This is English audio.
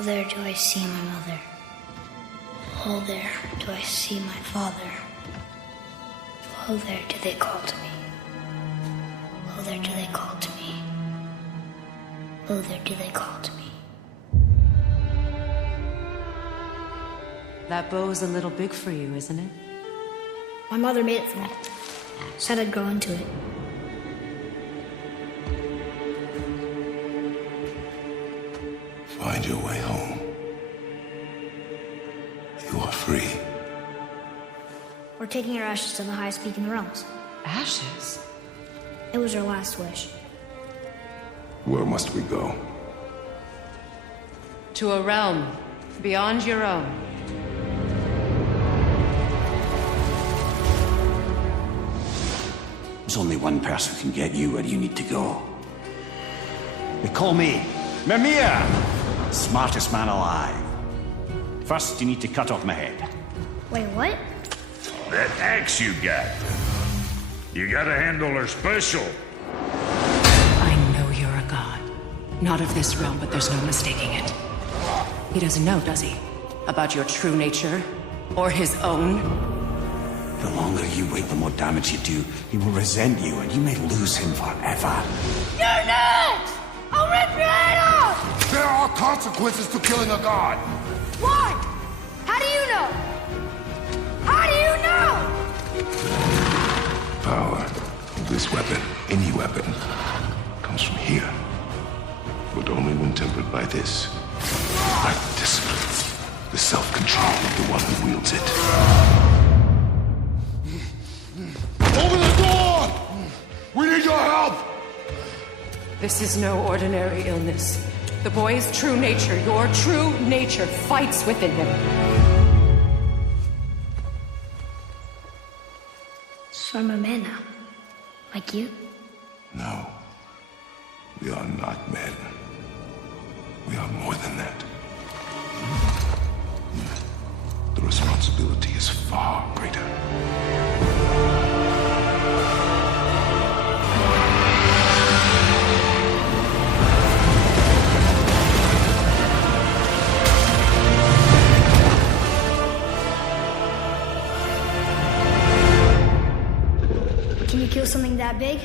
Oh, there do I see my mother. Oh, there do I see my father. Oh, there do they call to me. Oh, there do they call to me. Oh, there do they call to me. That bow's a little big for you, isn't it? My mother made it for me. Said I'd grow into it. Find your way home. You are free. We're taking our ashes to the highest peak in the realms. Ashes? It was our last wish. Where must we go? To a realm beyond your own. There's only one person who can get you where you need to go. They call me Mimir, smartest man alive. First, you need to cut off my head. Wait, what? That axe you got. You gotta handle her special. I know you're a god. Not of this realm, but there's no mistaking it. He doesn't know, does he? About your true nature? Or his own? The longer you wait, the more damage you do. He will resent you, and you may lose him forever. You're nuts! I'll rip your head off! There are consequences to killing a god! Why? How do you know? How do you know? Power of this weapon, any weapon, comes from here. But only when tempered by this. By the discipline, the self-control of the one who wields it. Open the door! We need your help! This is no ordinary illness. The boy's true nature, your true nature, fights within him. So I'm a man now. Like you? No. We are not men. We are more than that. The responsibility is far greater. Can you kill something that big?